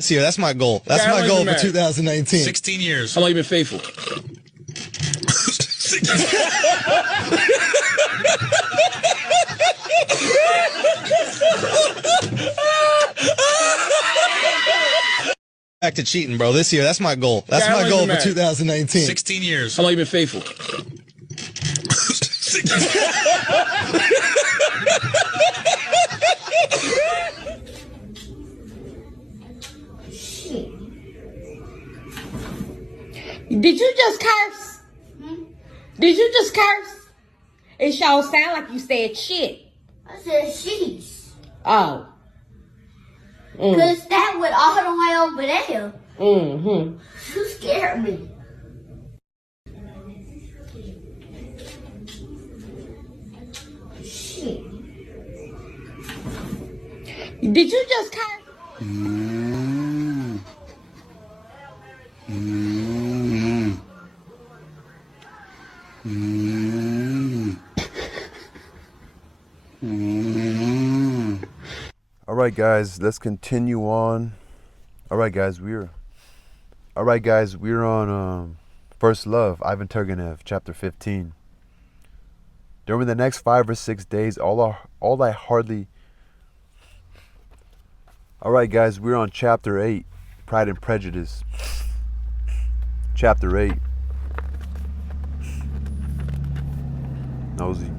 This year, that's my goal. That's my goal for 2019. 16 years. How long you been faithful? Back to cheating, bro. This year, that's my goal. That's my goal for 2019. 16 years. How long you been faithful? Did you just curse? Did you just curse? It sure sound like you said shit. I said sheesh. Oh. Cause that went all the way over there. Mm-hmm. You scared me. Shit. Did you just curse? All right, guys, let's continue on. All right, guys, we're on First Love, Ivan Turgenev, chapter 15. During the next 5 or 6 days, All right, guys, we're on chapter 8, Pride and Prejudice. Chapter 8. Nosy.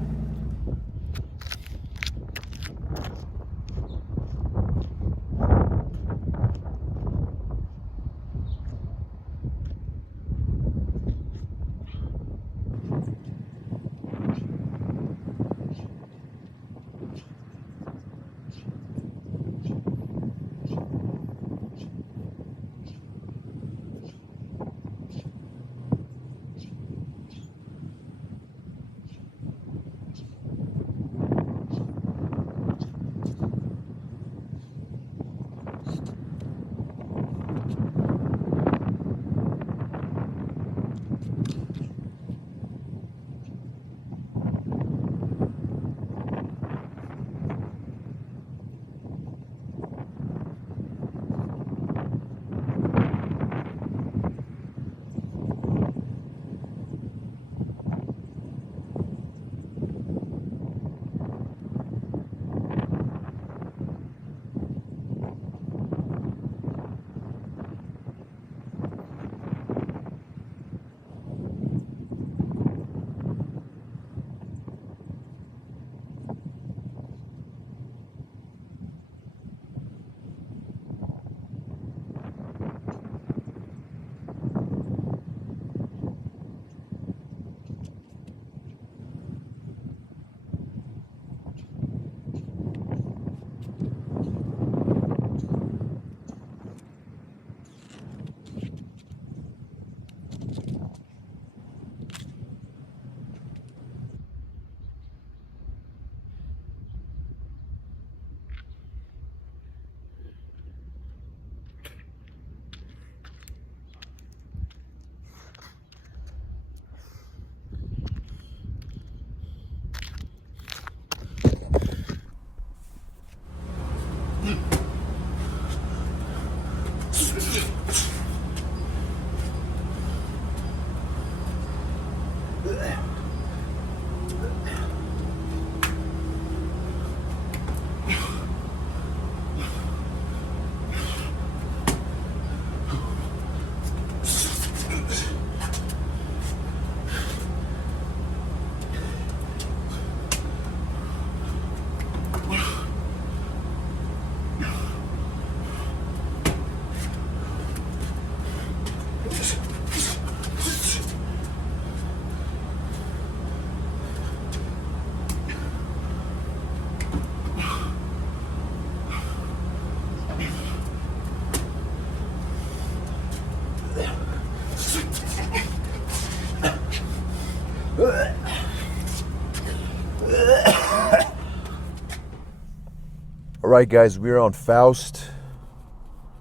Alright, guys, we're on Faust.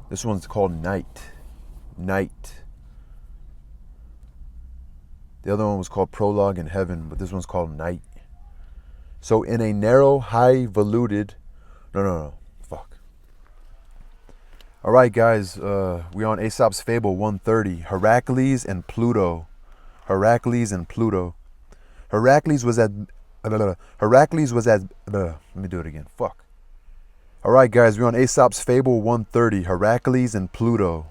This one's called Night. Night. The other one was called Prologue in Heaven, but this one's called Night. So in a narrow, high-voluted... No. Fuck. All right, guys, we're on Aesop's Fable 130, Heracles and Pluto. Heracles and Pluto. Heracles was at, let me do it again, fuck. All right, guys, we're on Aesop's Fable 130, Heracles and Pluto.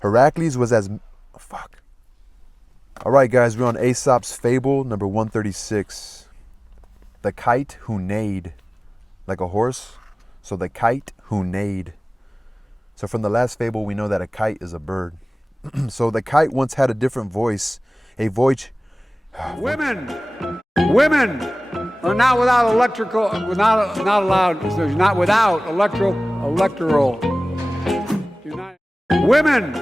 Heracles was as, fuck. All right, guys, we're on Aesop's Fable number 136, the kite who neighed, like a horse. So the kite who neighed. So from the last fable, we know that a kite is a bird. So the kite once had a different voice, a voice. Women are not without electrical, not allowed, not without electoral. Women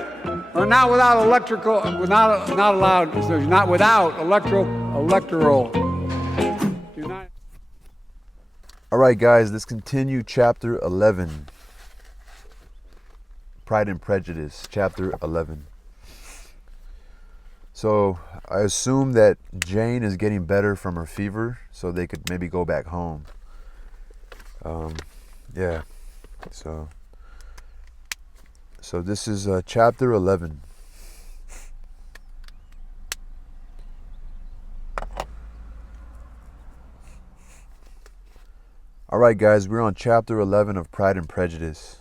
are not without electrical, not allowed, not without electoral. All right, guys, let's continue chapter 11. Pride and Prejudice, chapter 11. So I assume that Jane is getting better from her fever, so they could maybe go back home. Yeah. So this is chapter 11. All right, guys, we're on chapter 11 of Pride and Prejudice.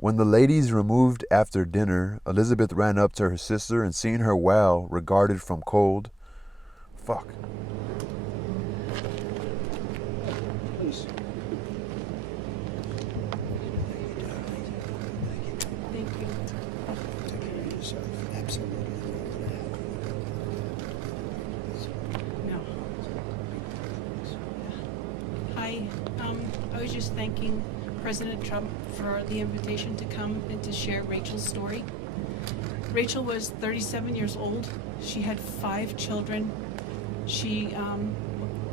When the ladies removed after dinner, Elizabeth ran up to her sister and seeing her well regarded from cold. Fuck. Please. Thank you. Take care of yourself. Absolutely. No. Hi. I was just thanking President Trump for the invitation to come and to share Rachel's story. Rachel was 37 years old. She had 5 children. She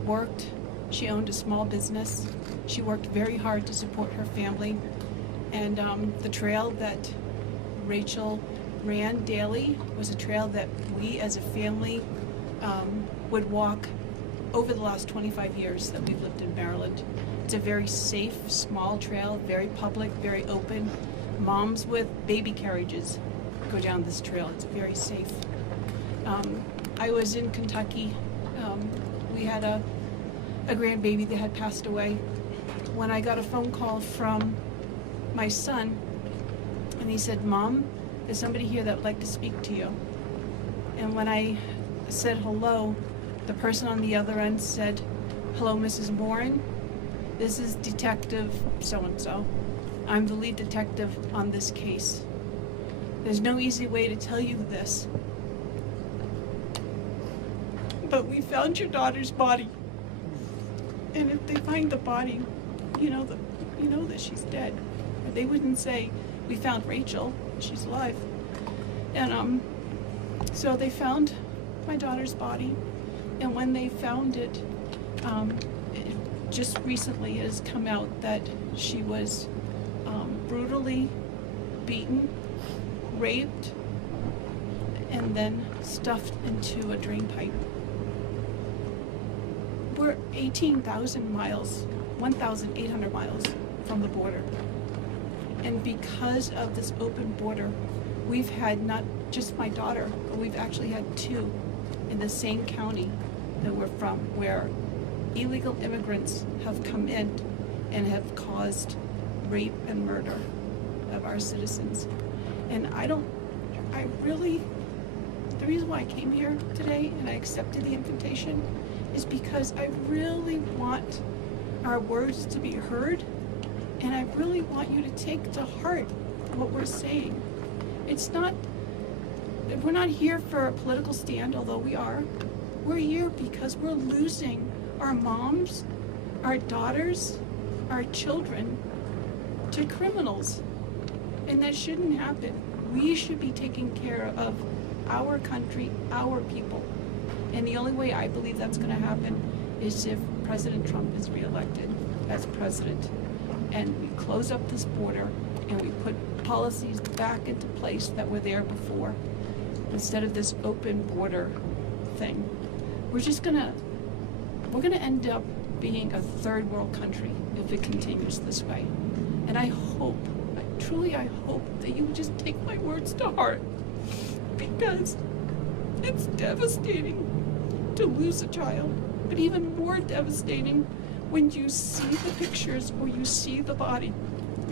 worked. She owned a small business. She worked very hard to support her family. And the trail that Rachel ran daily was a trail that we as a family would walk over the last 25 years that we've lived in Maryland. It's a very safe, small trail, very public, very open. Moms with baby carriages go down this trail. It's very safe. I was in Kentucky. We had a grandbaby that had passed away. When I got a phone call from my son, and he said, "Mom, there's somebody here that would like to speak to you." And when I said hello, the person on the other end said, "Hello, Mrs. Morin. This is Detective so-and-so. I'm the lead detective on this case. There's no easy way to tell you this, but we found your daughter's body. And if they find the body, you know that she's dead. They wouldn't say, 'We found Rachel, she's alive.'" And so they found my daughter's body, and when they found it, just recently it has come out that she was brutally beaten, raped, and then stuffed into a drain pipe. We're 18,000 miles, 1,800 miles from the border. And because of this open border, we've had not just my daughter, but we've actually had 2 in the same county that we're from, where illegal immigrants have come in and have caused rape and murder of our citizens. And the reason why I came here today and I accepted the invitation is because I really want our words to be heard, and I really want you to take to heart what we're saying. We're not here for a political stand, although we are. We're here because we're losing our moms, our daughters, our children to criminals. And that shouldn't happen. We should be taking care of our country, our people. And the only way I believe that's going to happen is if President Trump is reelected as president. And we close up this border and we put policies back into place that were there before, instead of this open border thing. We're going to end up being a third world country if it continues this way. And I hope, I hope that you would just take my words to heart, because it's devastating to lose a child, but even more devastating when you see the pictures or you see the body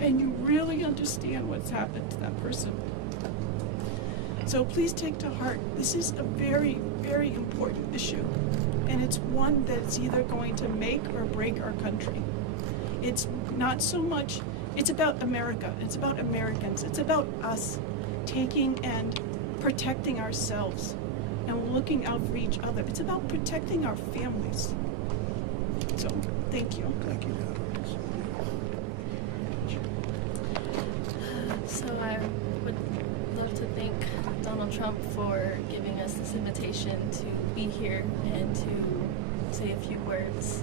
and you really understand what's happened to that person. So please take to heart, this is a very, very important issue, and it's one that's either going to make or break our country. It's not so much, it's about America, it's about Americans, it's about us taking and protecting ourselves and looking out for each other. It's about protecting our families. So, thank you. Thank you. So I would love to thank Donald Trump for giving us this invitation to be here and to say a few words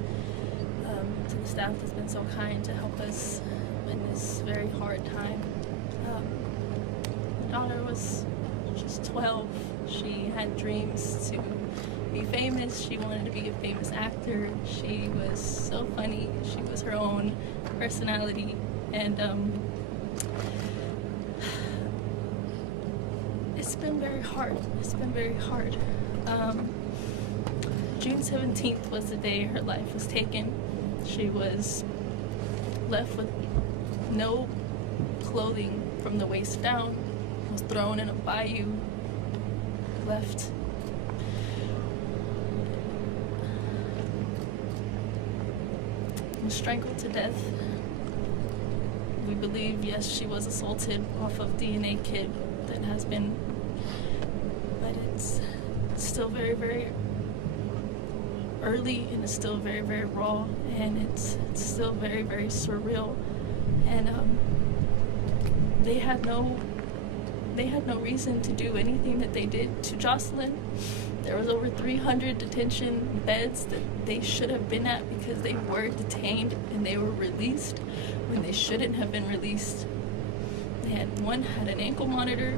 to the staff that's been so kind to help us in this very hard time. My daughter was just 12. She had dreams to be famous. She wanted to be a famous actor. She was so funny. She was her own personality, and it's been very hard. It's been very hard. June 17th was the day her life was taken. She was left with no clothing from the waist down, was thrown in a bayou, left was strangled to death. We believe, yes, she was assaulted off of DNA kit that has been, but it's still very, very early, and it's still very, very raw, and it's still very, very surreal. And they had no reason to do anything that they did to Jocelyn. There was over 300 detention beds that they should have been at because they were detained and they were released when they shouldn't have been released. One had an ankle monitor,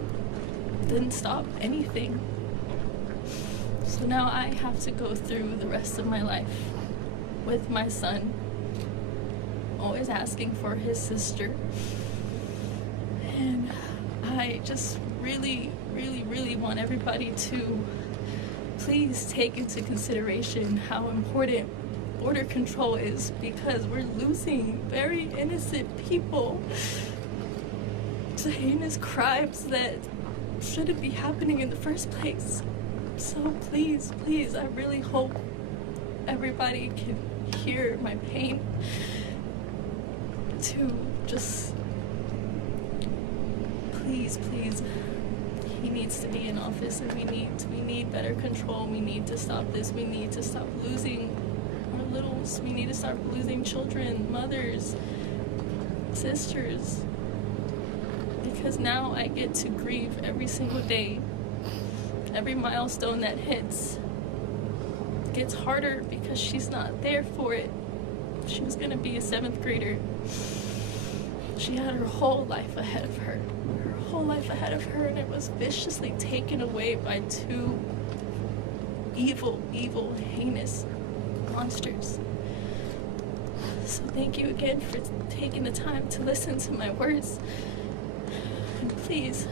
didn't stop anything. So now I have to go through the rest of my life with my son, always asking for his sister. And I just really, really, really want everybody to please take into consideration how important border control is, because we're losing very innocent people to heinous crimes that shouldn't be happening in the first place. So please, please, I really hope everybody can hear my pain, to just please, please, he needs to be in office, and we need better control. We need to stop this. We need to stop losing our littles. We need to start losing children, mothers, sisters, because now I get to grieve every single day. Every milestone that hits gets harder because she's not there for it. She was gonna be a 7th grader. She had her whole life ahead of her. And it was viciously taken away by 2 evil, evil, heinous monsters. So thank you again for taking the time to listen to my words. And please,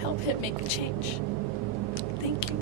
help him make a change. Thank you.